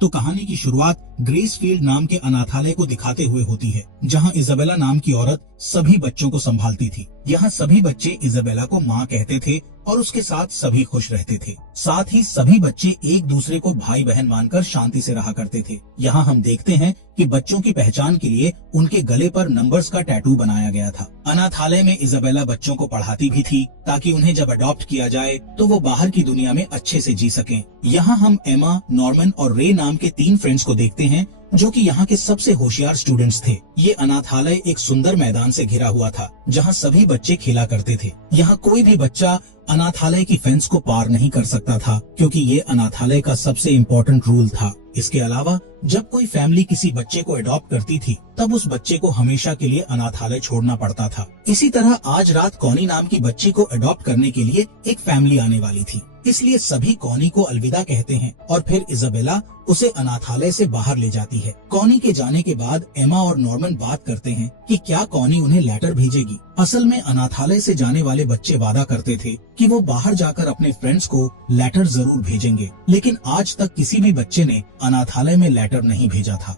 तो कहानी की शुरुआत ग्रेसफील्ड नाम के अनाथालय को दिखाते हुए होती है, जहां इजाबेला नाम की औरत सभी बच्चों को संभालती थी। यहाँ सभी बच्चे इजाबेला को माँ कहते थे और उसके साथ सभी खुश रहते थे। साथ ही सभी बच्चे एक दूसरे को भाई बहन मानकर शांति से रहा करते थे। यहाँ हम देखते हैं कि बच्चों की पहचान के लिए उनके गले पर नंबर्स का टैटू बनाया गया था। अनाथालय में इजाबेला बच्चों को पढ़ाती भी थी ताकि उन्हें जब अडॉप्ट किया जाए तो वो बाहर की दुनिया में अच्छे से जी सकें। यहाँ हम एमा, नॉर्मन और रे नाम के 3 फ्रेंड्स को देखते हैं जो कि यहाँ के सबसे होशियार स्टूडेंट्स थे। ये अनाथालय एक सुंदर मैदान से घिरा हुआ था जहाँ सभी बच्चे खेला करते थे। यहाँ कोई भी बच्चा अनाथालय की फेंस को पार नहीं कर सकता था क्योंकि ये अनाथालय का सबसे इम्पोर्टेंट रूल था। इसके अलावा जब कोई फैमिली किसी बच्चे को अडॉप्ट करती थी तब उस बच्चे को हमेशा के लिए अनाथालय छोड़ना पड़ता था। इसी तरह आज रात कॉनी नाम की बच्ची को अडॉप्ट करने के लिए एक फैमिली आने वाली थी, इसलिए सभी कॉनी को अलविदा कहते हैं और फिर इजाबेला उसे अनाथालय से बाहर ले जाती है। कॉनी के जाने के बाद एमा और नॉर्मन बात करते हैं कि क्या कॉनी उन्हें लेटर भेजेगी। असल में अनाथालय से जाने वाले बच्चे वादा करते थे कि वो बाहर जाकर अपने फ्रेंड्स को लेटर जरूर भेजेंगे, लेकिन आज तक किसी भी बच्चे ने अनाथालय में लेटर नहीं भेजा था।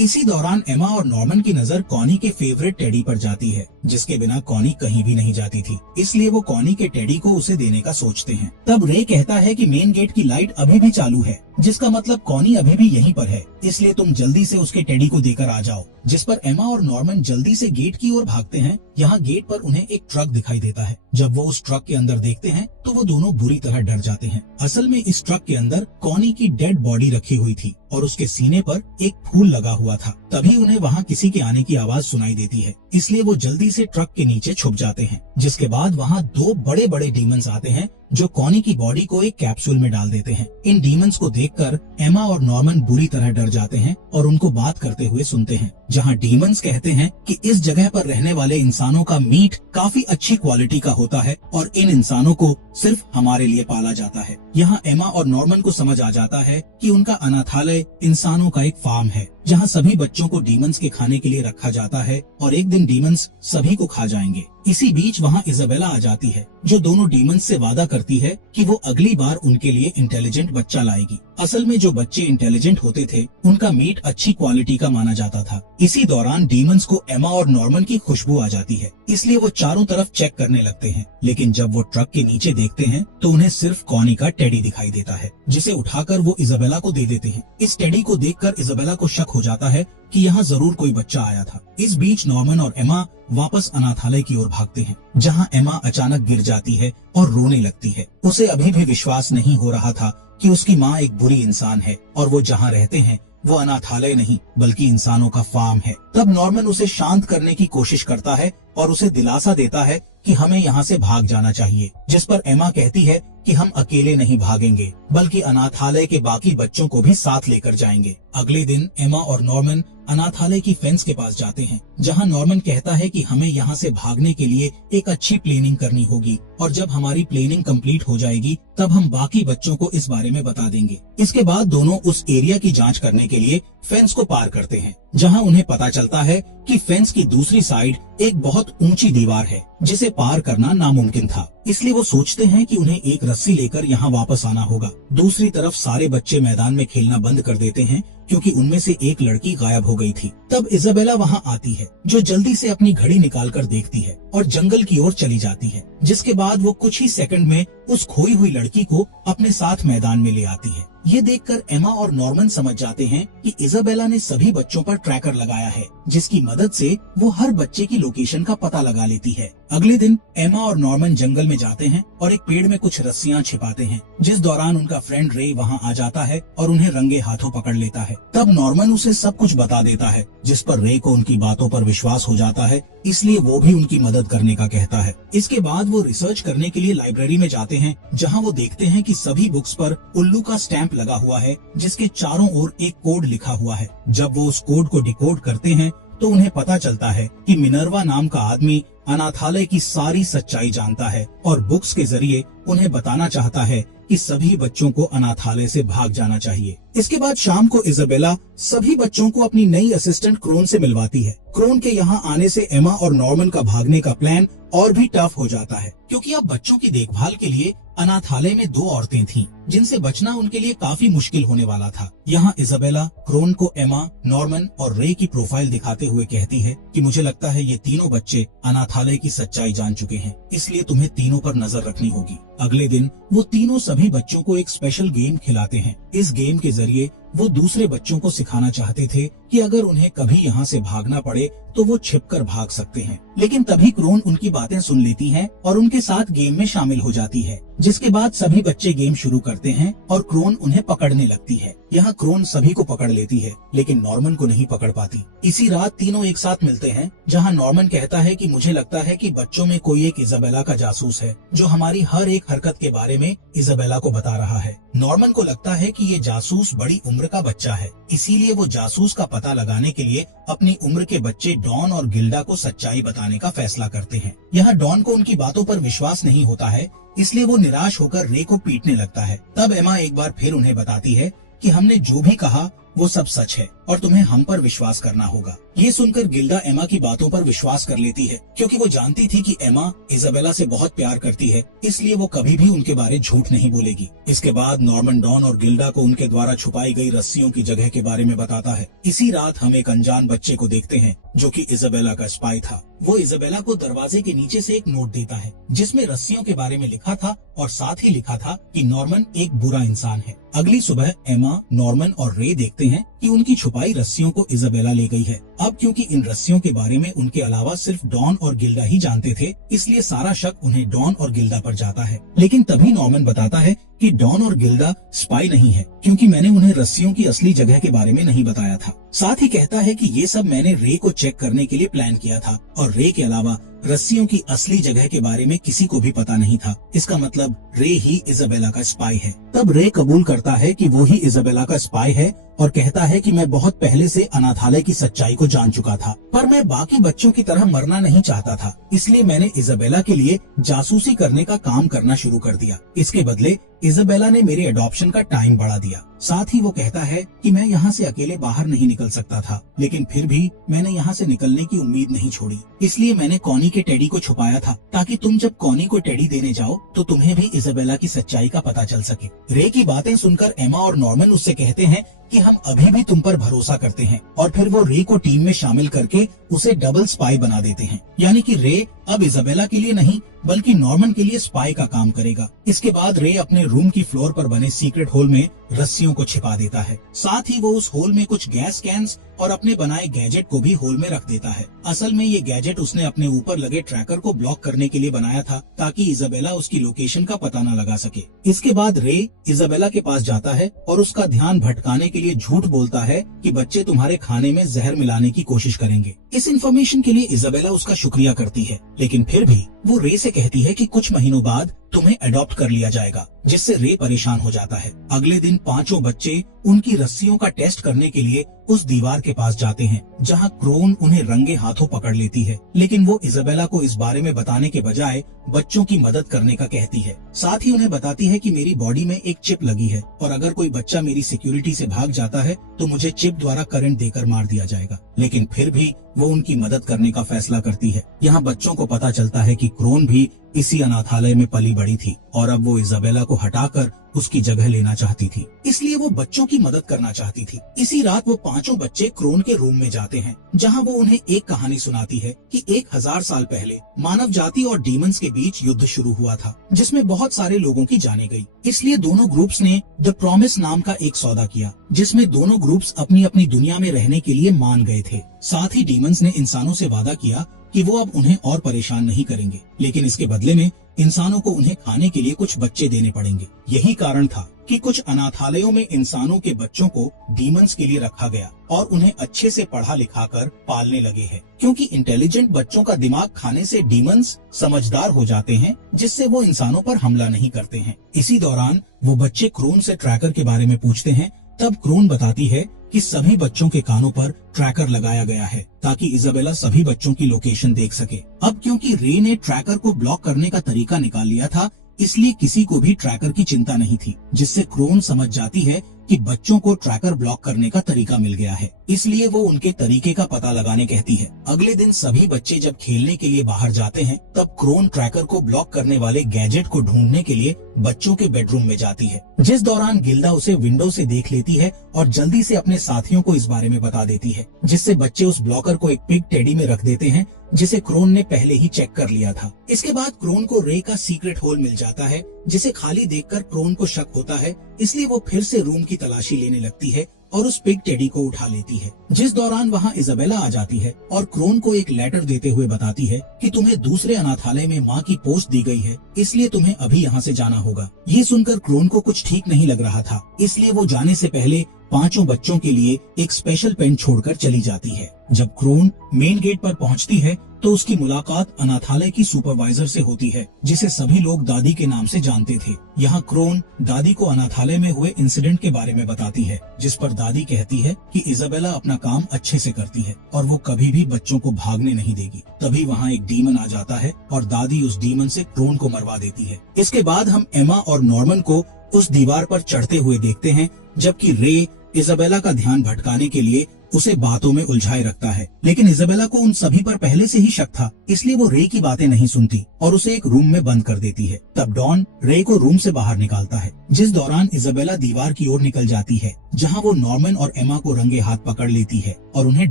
इसी दौरान एमा और नॉर्मन की नजर कॉनी के फेवरेट टेडी पर जाती है, जिसके बिना कॉनी कहीं भी नहीं जाती थी, इसलिए वो कॉनी के टेडी को उसे देने का सोचते हैं। तब रे कहता है कि मेन गेट की लाइट अभी भी चालू है, जिसका मतलब कॉनी अभी भी यहीं पर है, इसलिए तुम जल्दी से उसके टेडी को देकर आ जाओ। जिस पर एमा और नॉर्मन जल्दी से गेट की ओर भागते हैं। यहाँ गेट पर उन्हें एक ट्रक दिखाई देता है। जब वो उस ट्रक के अंदर देखते हैं तो वो दोनों बुरी तरह डर जाते हैं। असल में इस ट्रक के अंदर कॉनी की डेड बॉडी रखी हुई थी और उसके सीने पर एक फूल लगा हुआ था। तभी उन्हें वहाँ किसी के आने की आवाज सुनाई देती है, इसलिए वो जल्दी से ट्रक के नीचे छुप जाते हैं। जिसके बाद वहाँ 2 बड़े बड़े डीमंस आते हैं जो कॉनी की बॉडी को एक कैप्सूल में डाल देते हैं। इन डीमंस को देखकर एमा और नॉर्मन बुरी तरह डर जाते हैं और उनको बात करते हुए सुनते हैं, जहाँ डीमंस कहते हैं कि इस जगह पर रहने वाले इंसानों का मीट काफी अच्छी क्वालिटी का होता है और इन इंसानों को सिर्फ हमारे लिए पाला जाता है। यहाँ एमा और नॉर्मन को समझ आ जाता है कि उनका अनाथालय इंसानों का एक फार्म है, जहाँ सभी बच्चों को डीमंस के खाने के लिए रखा जाता है और एक दिन डीमंस सभी को खा जाएंगे। इसी बीच वहाँ इजाबेला आ जाती है, जो दोनों डीमंस से वादा करती है कि वो अगली बार उनके लिए इंटेलिजेंट बच्चा लाएगी। असल में जो बच्चे इंटेलिजेंट होते थे उनका मीट अच्छी क्वालिटी का माना जाता था। इसी दौरान डीमंस को एमा और नॉर्मन की खुशबू आ जाती है, इसलिए वो चारों तरफ चेक करने लगते हैं। लेकिन जब वो ट्रक के नीचे देखते हैं तो उन्हें सिर्फ कॉनी का टेडी दिखाई देता है, जिसे उठाकर वो इजाबेला को दे देते हैं। इस टेडी को देखकर इजाबेला को शक हो जाता है कि यहाँ जरूर कोई बच्चा आया था। इस बीच नॉर्मन और एमा वापस अनाथालय की ओर भागते हैं, जहाँ एमा अचानक गिर जाती है और रोने लगती है। उसे अभी भी विश्वास नहीं हो रहा था कि उसकी माँ एक बुरी इंसान है और वो जहाँ रहते हैं वो अनाथालय नहीं बल्कि इंसानों का फार्म है। तब नॉर्मन उसे शांत करने की कोशिश करता है और उसे दिलासा देता है कि हमें यहाँ से भाग जाना चाहिए, जिस पर एमा कहती है कि हम अकेले नहीं भागेंगे बल्कि अनाथालय के बाकी बच्चों को भी साथ लेकर जाएंगे। अगले दिन एमा और नॉर्मन अनाथालय की फेंस के पास जाते हैं, जहां नॉर्मन कहता है कि हमें यहाँ से भागने के लिए एक अच्छी प्लानिंग करनी होगी और जब हमारी प्लानिंग कंप्लीट हो जाएगी तब हम बाकी बच्चों को इस बारे में बता देंगे। इसके बाद दोनों उस एरिया की जांच करने के लिए फेंस को पार करते हैं, जहां उन्हें पता चलता है कि फेंस की दूसरी साइड एक बहुत ऊंची दीवार है जिसे पार करना नामुमकिन था। इसलिए वो सोचते हैं कि उन्हें एक रस्सी लेकर यहाँ वापस आना होगा। दूसरी तरफ सारे बच्चे मैदान में खेलना बंद कर देते हैं क्योंकि उनमें से एक लड़की गायब हो गई थी। तब इजाबेला वहाँ आती है, जो जल्दी से अपनी घड़ी निकालकर देखती है और जंगल की ओर चली जाती है, जिसके बाद वो कुछ ही सेकंड में उस खोई हुई लड़की को अपने साथ मैदान में ले आती है। ये देखकर एमा और नॉर्मन समझ जाते हैं कि इजाबेला ने सभी बच्चों पर ट्रैकर लगाया है, जिसकी मदद से वो हर बच्चे की लोकेशन का पता लगा लेती है। अगले दिन एमा और नॉर्मन जंगल में जाते हैं और एक पेड़ में कुछ रस्सियां छिपाते हैं, जिस दौरान उनका फ्रेंड रे वहां आ जाता है और उन्हें रंगे हाथों पकड़ लेता है। तब नॉर्मन उसे सब कुछ बता देता है, जिस पर रे को उनकी बातों पर विश्वास हो जाता है, इसलिए वो भी उनकी मदद करने का कहता है। इसके बाद वो रिसर्च करने के लिए लाइब्रेरी में जाते हैं, जहाँ वो देखते हैं कि सभी बुक्स पर उल्लू का स्टैंप लगा हुआ है, जिसके चारों ओर एक कोड लिखा हुआ है। जब वो उस कोड को डिकोड करते हैं तो उन्हें पता चलता है कि मिनर्वा नाम का आदमी अनाथालय की सारी सच्चाई जानता है और बुक्स के जरिए उन्हें बताना चाहता है कि सभी बच्चों को अनाथालय से भाग जाना चाहिए। इसके बाद शाम को इजाबेला सभी बच्चों को अपनी नई असिस्टेंट क्रोन से मिलवाती है। क्रोन के यहाँ आने से एमा और नॉर्मन का भागने का प्लान और भी टफ हो जाता है, क्योंकि अब बच्चों की देखभाल के लिए अनाथालय में 2 औरतें थीं, जिनसे बचना उनके लिए काफी मुश्किल होने वाला था। यहाँ इजाबेला क्रोन को एमा, नॉर्मन और रे की प्रोफाइल दिखाते हुए कहती है कि मुझे लगता है ये तीनों बच्चे अनाथालय की सच्चाई जान चुके हैं, इसलिए तुम्हें तीनों पर नजर रखनी होगी। अगले दिन वो तीनों सभी बच्चों को एक स्पेशल गेम खिलाते हैं। इस गेम के जरिए वो दूसरे बच्चों को सिखाना चाहते थे कि अगर उन्हें कभी यहाँ से भागना पड़े तो वो छिपकर भाग सकते हैं। लेकिन तभी क्रोन उनकी बातें सुन लेती है और उनके साथ गेम में शामिल हो जाती है, जिसके बाद सभी बच्चे गेम शुरू करते हैं और क्रोन उन्हें पकड़ने लगती है। यहाँ क्रोन सभी को पकड़ लेती है, लेकिन नॉर्मन को नहीं पकड़ पाती। इसी रात तीनों एक साथ मिलते हैं, जहाँ नॉर्मन कहता है कि मुझे लगता है कि बच्चों में कोई एक इजाबेला का जासूस है, जो हमारी हर एक हरकत के बारे में इजाबेला को बता रहा है। नॉर्मन को लगता है कि ये जासूस बड़ी उम्र का बच्चा है, इसीलिए वो जासूस का पता लगाने के लिए अपनी उम्र के बच्चे डॉन और गिल्डा को सच्चाई बताने का फैसला करते हैं। यहाँ डॉन को उनकी बातों पर विश्वास नहीं होता है, इसलिए वो निराश होकर रे को पीटने लगता है। तब एमा एक बार फिर उन्हें बताती है कि हमने जो भी कहा वो सब सच है और तुम्हें हम पर विश्वास करना होगा। ये सुनकर गिल्डा एमा की बातों पर विश्वास कर लेती है, क्योंकि वो जानती थी कि एमा इजाबेला से बहुत प्यार करती है, इसलिए वो कभी भी उनके बारे झूठ नहीं बोलेगी। इसके बाद नॉर्मन डॉन और गिल्डा को उनके द्वारा छुपाई गई रस्सियों की जगह के बारे में बताता है। इसी रात हम एक अनजान बच्चे को देखते हैं, जो कि इजाबेला का स्पाई था। वो इजाबेला को दरवाजे के नीचे से एक नोट देता है, जिसमें रस्सियों के बारे में लिखा था और साथ ही लिखा था कि नॉर्मन एक बुरा इंसान है। अगली सुबह एमा, नॉर्मन और रे देखते हैं कि उनकी छुपाई रस्सियों को इजाबेला ले गई है। अब क्योंकि इन रस्सियों के बारे में उनके अलावा सिर्फ डॉन और गिल्डा ही जानते थे, इसलिए सारा शक उन्हें डॉन और गिल्डा पर जाता है। लेकिन तभी नॉर्मन बताता है कि डॉन और गिल्डा स्पाई नहीं है, क्योंकि मैंने उन्हें रस्सियों की असली जगह के बारे में नहीं बताया था। साथ ही कहता है कि ये सब मैंने रे को चेक करने के लिए प्लान किया था और रे के अलावा रस्सियों की असली जगह के बारे में किसी को भी पता नहीं था। इसका मतलब रे ही इजाबेला का स्पाई है। तब रे कबूल करता है कि वो ही इजाबेला का स्पाई है और कहता है कि मैं बहुत पहले से अनाथालय की सच्चाई को जान चुका था, पर मैं बाकी बच्चों की तरह मरना नहीं चाहता था, इसलिए मैंने इजाबेला के लिए जासूसी करने का काम करना शुरू कर दिया। इसके बदले इजाबेला ने मेरे अडॉप्शन का टाइम बढ़ा दिया। साथ ही वो कहता है कि मैं यहाँ से अकेले बाहर नहीं निकल सकता था, लेकिन फिर भी मैंने यहाँ से निकलने की उम्मीद नहीं छोड़ी, इसलिए मैंने कॉनी के टेडी को छुपाया था, ताकि तुम जब कॉनी को टेडी देने जाओ तो तुम्हें भी इजाबेला की सच्चाई का पता चल सके। रे की बातें सुनकर एमा और नॉर्मन उससे कहते हैं कि हम अभी भी तुम पर भरोसा करते हैं, और फिर वो रे को टीम में शामिल करके उसे डबल स्पाई बना देते हैं। यानी कि रे अब इजाबेला के लिए नहीं बल्कि नॉर्मन के लिए स्पाई का काम करेगा। इसके बाद रे अपने रूम की फ्लोर पर बने सीक्रेट होल में रस्सियों को छिपा देता है। साथ ही वो उस होल में कुछ गैस कैन्स और अपने बनाए गैजेट को भी होल में रख देता है। असल में ये गैजेट उसने अपने ऊपर लगे ट्रैकर को ब्लॉक करने के लिए बनाया था, ताकि इजाबेला उसकी लोकेशन का पता न लगा सके। इसके बाद रे इजाबेला के पास जाता है और उसका ध्यान भटकाने के लिए झूठ बोलता है कि बच्चे तुम्हारे खाने में जहर मिलाने की कोशिश करेंगे। इस इन्फॉर्मेशन के लिए इजाबेला उसका शुक्रिया करती है, लेकिन फिर भी वो रे से कहती है कि कुछ महीनों बाद तुम्हें अडॉप्ट कर लिया जाएगा, जिससे रे परेशान हो जाता है। अगले दिन पांचों बच्चे उनकी रस्सियों का टेस्ट करने के लिए उस दीवार के पास जाते हैं, जहां क्रोन उन्हें रंगे हाथों पकड़ लेती है, लेकिन वो इजाबेला को इस बारे में बताने के बजाय बच्चों की मदद करने का कहती है। साथ ही उन्हें बताती है कि मेरी बॉडी में एक चिप लगी है और अगर कोई बच्चा मेरी सिक्योरिटी से भाग जाता है तो मुझे चिप द्वारा करंट देकर मार दिया जाएगा। लेकिन फिर भी वो उनकी मदद करने का फैसला करती है। यहाँ बच्चों को पता चलता है कि क्रोन भी इसी अनाथालय में पली बड़ी थी और अब वो इजाबेला को हटाकर उसकी जगह लेना चाहती थी, इसलिए वो बच्चों की मदद करना चाहती थी। इसी रात वो पांचों बच्चे क्रोन के रूम में जाते हैं, जहां वो उन्हें एक कहानी सुनाती है कि 1000 साल पहले मानव जाति और डीमंस के बीच युद्ध शुरू हुआ था, जिसमें बहुत सारे लोगों की जाने गई। इसलिए दोनों ग्रुप्स ने द प्रॉमिस नाम का एक सौदा किया, जिसमें दोनों ग्रुप्स अपनी अपनी दुनिया में रहने के लिए मान गए थे। साथ ही डीमंस ने इंसानों से वादा किया कि वो अब उन्हें और परेशान नहीं करेंगे, लेकिन इसके बदले में इंसानों को उन्हें खाने के लिए कुछ बच्चे देने पड़ेंगे। यही कारण था कि कुछ अनाथालयों में इंसानों के बच्चों को डीमंस के लिए रखा गया और उन्हें अच्छे से पढ़ा लिखा कर पालने लगे हैं, क्योंकि इंटेलिजेंट बच्चों का दिमाग खाने से डीमंस समझदार हो जाते हैं, जिससे वो इंसानों पर हमला नहीं करते हैं। इसी दौरान वो बच्चे क्रोन से ट्रैकर के बारे में पूछते हैं। तब क्रोन बताती है कि सभी बच्चों के कानों पर ट्रैकर लगाया गया है, ताकि इजाबेला सभी बच्चों की लोकेशन देख सके। अब क्योंकि रे ने ट्रैकर को ब्लॉक करने का तरीका निकाल लिया था, इसलिए किसी को भी ट्रैकर की चिंता नहीं थी, जिससे क्रोन समझ जाती है कि बच्चों को ट्रैकर ब्लॉक करने का तरीका मिल गया है, इसलिए वो उनके तरीके का पता लगाने कहती है। अगले दिन सभी बच्चे जब खेलने के लिए बाहर जाते हैं, तब क्रोन ट्रैकर को ब्लॉक करने वाले गैजेट को ढूंढने के लिए बच्चों के बेडरूम में जाती है, जिस दौरान गिल्डा उसे विंडो से देख लेती है और जल्दी से अपने साथियों को इस बारे में बता देती है, जिससे बच्चे उस ब्लॉकर को एक पिग टेडी में रख देते हैं, जिसे क्रोन ने पहले ही चेक कर लिया था। इसके बाद क्रोन को रे का सीक्रेट होल मिल जाता है, जिसे खाली देखकर क्रोन को शक होता है, इसलिए वो फिर से रूम की तलाशी लेने लगती है और उस पिग टेडी को उठा लेती है, जिस दौरान वहाँ इजाबेला आ जाती है और क्रोन को एक लेटर देते हुए बताती है कि तुम्हें दूसरे अनाथालय में माँ की पोस्ट दी गई है, इसलिए तुम्हें अभी यहाँ से जाना होगा। ये सुनकर क्रोन को कुछ ठीक नहीं लग रहा था, इसलिए वो जाने से पहले 5 बच्चों के लिए एक स्पेशल पेन छोड़कर चली जाती है। जब क्रोन मेन गेट पर पहुंचती है तो उसकी मुलाकात अनाथालय की सुपरवाइजर से होती है, जिसे सभी लोग दादी के नाम से जानते थे। यहाँ क्रोन दादी को अनाथालय में हुए इंसिडेंट के बारे में बताती है, जिस पर दादी कहती है कि इजाबेला अपना काम अच्छे से करती है और वो कभी भी बच्चों को भागने नहीं देगी। तभी वहाँ एक डीमन आ जाता है और दादी उस डीमन से क्रोन को मरवा देती है। इसके बाद हम एमा और नॉर्मन को उस दीवार पर चढ़ते हुए देखते हैं, जबकि रे इजाबेला का ध्यान भटकाने के लिए उसे बातों में उलझाए रखता है। लेकिन इजाबेला को उन सभी पर पहले से ही शक था, इसलिए वो रे की बातें नहीं सुनती और उसे एक रूम में बंद कर देती है। तब डॉन रे को रूम से बाहर निकालता है, जिस दौरान इजाबेला दीवार की ओर निकल जाती है, जहाँ वो नॉर्मन और एमा को रंगे हाथ पकड़ लेती है और उन्हें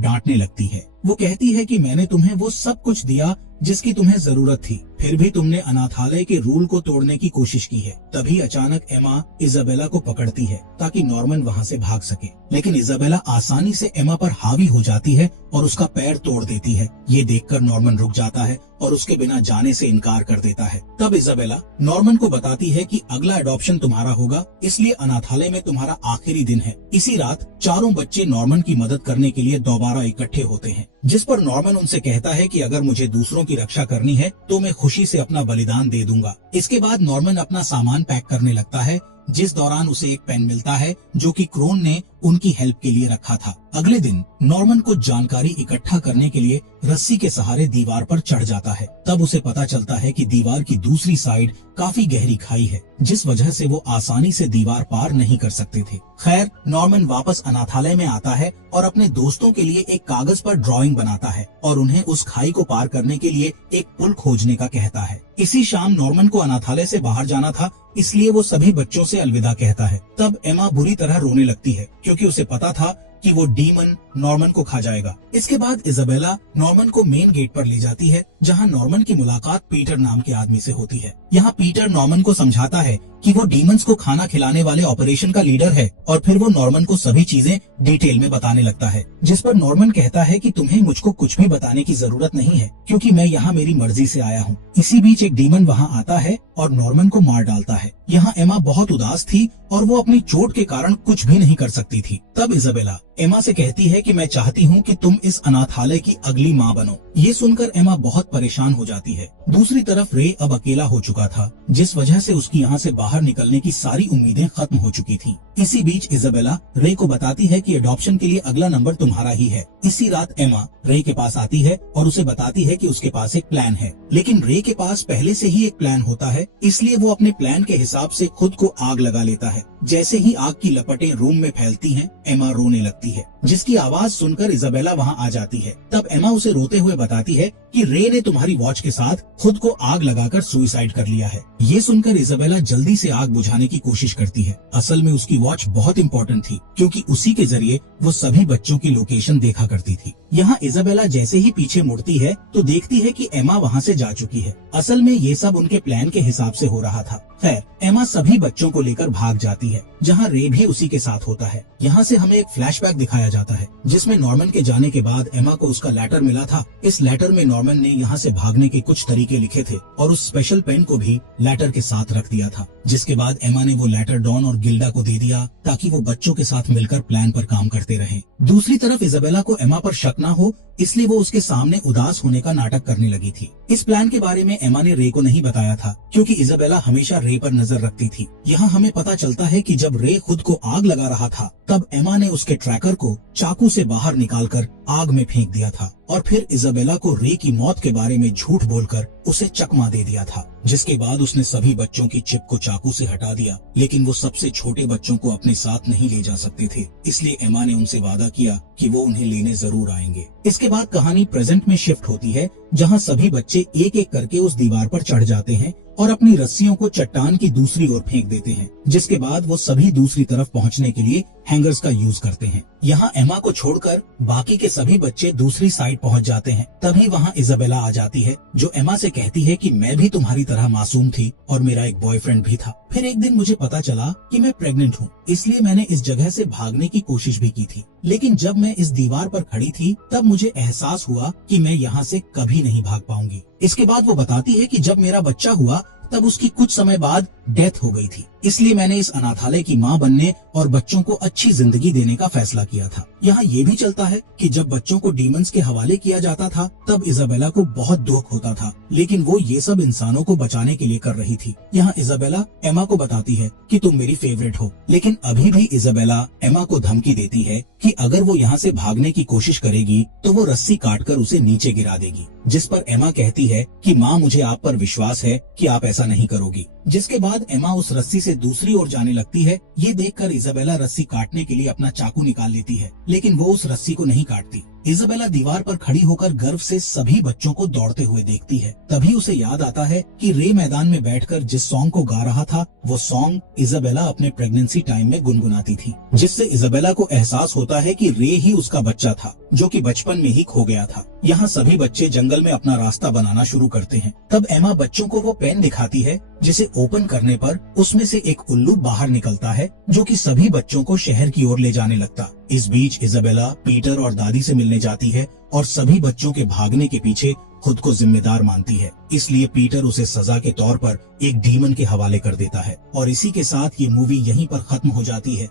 डांटने लगती है। वो कहती है कि मैंने तुम्हें वो सब कुछ दिया जिसकी तुम्हें जरूरत थी, फिर भी तुमने अनाथालय के रूल को तोड़ने की कोशिश की है। तभी अचानक एमा इजाबेला को पकड़ती है ताकि नॉर्मन वहाँ से भाग सके, लेकिन इजाबेला आसानी से एमा पर हावी हो जाती है और उसका पैर तोड़ देती है। ये देखकर नॉर्मन रुक जाता है और उसके बिना जाने से इनकार कर देता है। तब इजाबेला नॉर्मन को बताती है कि अगला एडॉप्शन तुम्हारा होगा, इसलिए अनाथालय में तुम्हारा आखिरी दिन है। इसी रात 4 बच्चे नॉर्मन की मदद करने के लिए दोबारा इकट्ठे होते हैं, जिस पर नॉर्मन उनसे कहता है कि अगर मुझे दूसरों की रक्षा करनी है तो मैं खुशी से अपना बलिदान दे दूंगा। इसके बाद नॉर्मन अपना सामान पैक करने लगता है, जिस दौरान उसे एक पेन मिलता है जो कि क्रोन ने उनकी हेल्प के लिए रखा था। अगले दिन नॉर्मन कुछ जानकारी इकट्ठा करने के लिए रस्सी के सहारे दीवार पर चढ़ जाता है। तब उसे पता चलता है कि दीवार की दूसरी साइड काफी गहरी खाई है, जिस वजह से वो आसानी से दीवार पार नहीं कर सकते थे। खैर, नॉर्मन वापस अनाथालय में आता है और अपने दोस्तों के लिए एक कागज पर ड्राइंग बनाता है और उन्हें उस खाई को पार करने के लिए एक पुल खोजने का कहता है। इसी शाम नॉर्मन को अनाथालय से बाहर जाना था, इसलिए वो सभी बच्चों से अलविदा कहता है। तब एमा बुरी तरह रोने लगती है, क्योंकि उसे पता था कि वो डीमन नॉर्मन को खा जाएगा। इसके बाद इजाबेला नॉर्मन को मेन गेट पर ले जाती है, जहां नॉर्मन की मुलाकात पीटर नाम के आदमी से होती है। यहाँ पीटर नॉर्मन को समझाता है कि वो डीमंस को खाना खिलाने वाले ऑपरेशन का लीडर है, और फिर वो नॉर्मन को सभी चीजें डिटेल में बताने लगता है, जिस पर नॉर्मन कहता है कि तुम्हें मुझको कुछ भी बताने की जरूरत नहीं है, क्योंकि मैं यहाँ मेरी मर्जी से आया हूँ। इसी बीच एक डीमन वहाँ आता है और नॉर्मन को मार डालता है। यहाँ एमा बहुत उदास थी और वो अपनी चोट के कारण कुछ भी नहीं कर सकती थी। तब इजाबेला एमा से कहती है कि मैं चाहती हूँ कि तुम इस अनाथालय की अगली माँ बनो। ये सुनकर एमा बहुत परेशान हो जाती है। दूसरी तरफ रे अब अकेला हो चुका था, जिस वजह से उसकी यहाँ से बाहर निकलने की सारी उम्मीदें खत्म हो चुकी थी। इसी बीच इजाबेला रे को बताती है कि एडॉप्शन के लिए अगला नंबर तुम्हारा ही है। इसी रात एमा रे के पास आती है और उसे बताती है कि उसके पास एक प्लान है, लेकिन रे के पास पहले से ही एक प्लान होता है, इसलिए वो अपने प्लान के हिसाब से खुद को आग लगा लेता है। जैसे ही आग की लपटें रूम में फैलती हैं, एमा रोने लगती है, जिसकी आवाज सुनकर इजाबेला वहाँ आ जाती है। तब एमा उसे रोते हुए बताती है कि रे ने तुम्हारी वॉच के साथ खुद को आग लगाकर सुसाइड कर लिया है। ये सुनकर इजाबेला जल्दी से आग बुझाने की कोशिश करती है। असल में उसकी वॉच बहुत इम्पोर्टेंट थी, क्योंकि उसी के जरिए वो सभी बच्चों की लोकेशन देखा करती थी। यहाँ इजाबेला जैसे ही पीछे मुड़ती है तो देखती है कि एमा वहाँ से जा चुकी है। असल में ये सब उनके प्लान के हिसाब से हो रहा था। खैर, एमा सभी बच्चों को लेकर भाग जाती है, जहाँ रे भी उसी के साथ होता है। यहाँ से हमें एक फ्लैशबैक दिखाया जाता है, जिसमें नॉर्मन के जाने के बाद एमा को उसका लेटर मिला था। इस लेटर में नॉर्मन ने यहाँ से भागने के कुछ तरीके लिखे थे और उस स्पेशल पेन को भी लेटर के साथ रख दिया था। जिसके बाद एमा ने वो लेटर डॉन और गिल्डा को दे दिया, ताकि वो बच्चों के साथ मिलकर प्लान पर काम करते रहें। दूसरी तरफ इजाबेला को एमा पर शक न हो, इसलिए वो उसके सामने उदास होने का नाटक करने लगी थी। इस प्लान के बारे में एमा ने रे को नहीं बताया था, क्योंकि इजाबेला हमेशा रे पर नजर रखती थी। यहाँ हमें पता चलता है कि जब रे खुद को आग लगा रहा था, तब एमा ने उसके ट्रैकर को चाकू से बाहर निकालकर आग में फेंक दिया था और फिर इजाबेला को रे की मौत के बारे में झूठ बोलकर उसे चकमा दे दिया था, जिसके बाद उसने सभी बच्चों की चिप को चाकू से हटा दिया। लेकिन वो सबसे छोटे बच्चों को अपने साथ नहीं ले जा सकते थे, इसलिए एमा ने उनसे वादा किया कि वो उन्हें लेने जरूर आएंगे। इसके बाद कहानी प्रेजेंट में शिफ्ट होती है, जहाँ सभी बच्चे एक एक करके उस दीवार पर चढ़ जाते हैं और अपनी रस्सियों को चट्टान की दूसरी ओर फेंक देते हैं, जिसके बाद वो सभी दूसरी तरफ पहुंचने के लिए हैंगर्स का यूज करते हैं। यहाँ एमा को छोड़कर बाकी के सभी बच्चे दूसरी साइड पहुंच जाते हैं। तभी वहाँ इजाबेला आ जाती है, जो एमा से कहती है कि मैं भी तुम्हारी तरह मासूम थी और मेरा एक बॉयफ्रेंड भी था। फिर एक दिन मुझे पता चला कि मैं प्रेग्नेंट हूँ, इसलिए मैंने इस जगह से भागने की कोशिश भी की थी। लेकिन जब मैं इस दीवार पर खड़ी थी तब मुझे एहसास हुआ कि मैं यहाँ से कभी नहीं भाग पाऊंगी। इसके बाद वो बताती है कि जब मेरा बच्चा हुआ तब उसकी कुछ समय बाद डेथ हो गई थी, इसलिए मैंने इस अनाथालय की माँ बनने और बच्चों को अच्छी जिंदगी देने का फैसला किया था। यहाँ ये भी चलता है कि जब बच्चों को डीमंस के हवाले किया जाता था तब इजाबेला को बहुत दुख होता था, लेकिन वो ये सब इंसानों को बचाने के लिए कर रही थी। यहाँ इजाबेला एमा को बताती है कि तुम मेरी फेवरेट हो, लेकिन अभी भी इजाबेला एमा को धमकी देती है कि अगर वो यहाँ से भागने की कोशिश करेगी तो वो रस्सी काटकर उसे नीचे गिरा देगी, जिस पर एमा कहती है कि माँ मुझे आप पर विश्वास है कि आप ऐसा नहीं करोगी। जिसके बाद एमा उस रस्सी से दूसरी ओर जाने लगती है। ये देखकर इजाबेला रस्सी काटने के लिए अपना चाकू निकाल लेती है, लेकिन वो उस रस्सी को नहीं काटती। इजाबेला दीवार पर खड़ी होकर गर्व से सभी बच्चों को दौड़ते हुए देखती है। तभी उसे याद आता है कि रे मैदान में बैठकर जिस सॉन्ग को गा रहा था वो सॉन्ग इजाबेला अपने प्रेगनेंसी टाइम में गुनगुनाती थी, जिससे इजाबेला को एहसास होता है कि रे ही उसका बच्चा था जो कि बचपन में ही खो गया था। यहाँ सभी बच्चे जंगल में अपना रास्ता बनाना शुरू करते हैं। तब एमा बच्चों को वो पेन दिखाती है, जिसे ओपन करने पर उसमें से एक उल्लू बाहर निकलता है, जो कि सभी बच्चों को शहर की ओर ले जाने लगता। इस बीच इजाबेला पीटर और दादी से मिलने जाती है और सभी बच्चों के भागने के पीछे खुद को जिम्मेदार मानती है, इसलिए पीटर उसे सजा के तौर पर एक डीमन के हवाले कर देता है। और इसी के साथ ये मूवी यहीं पर खत्म हो जाती है।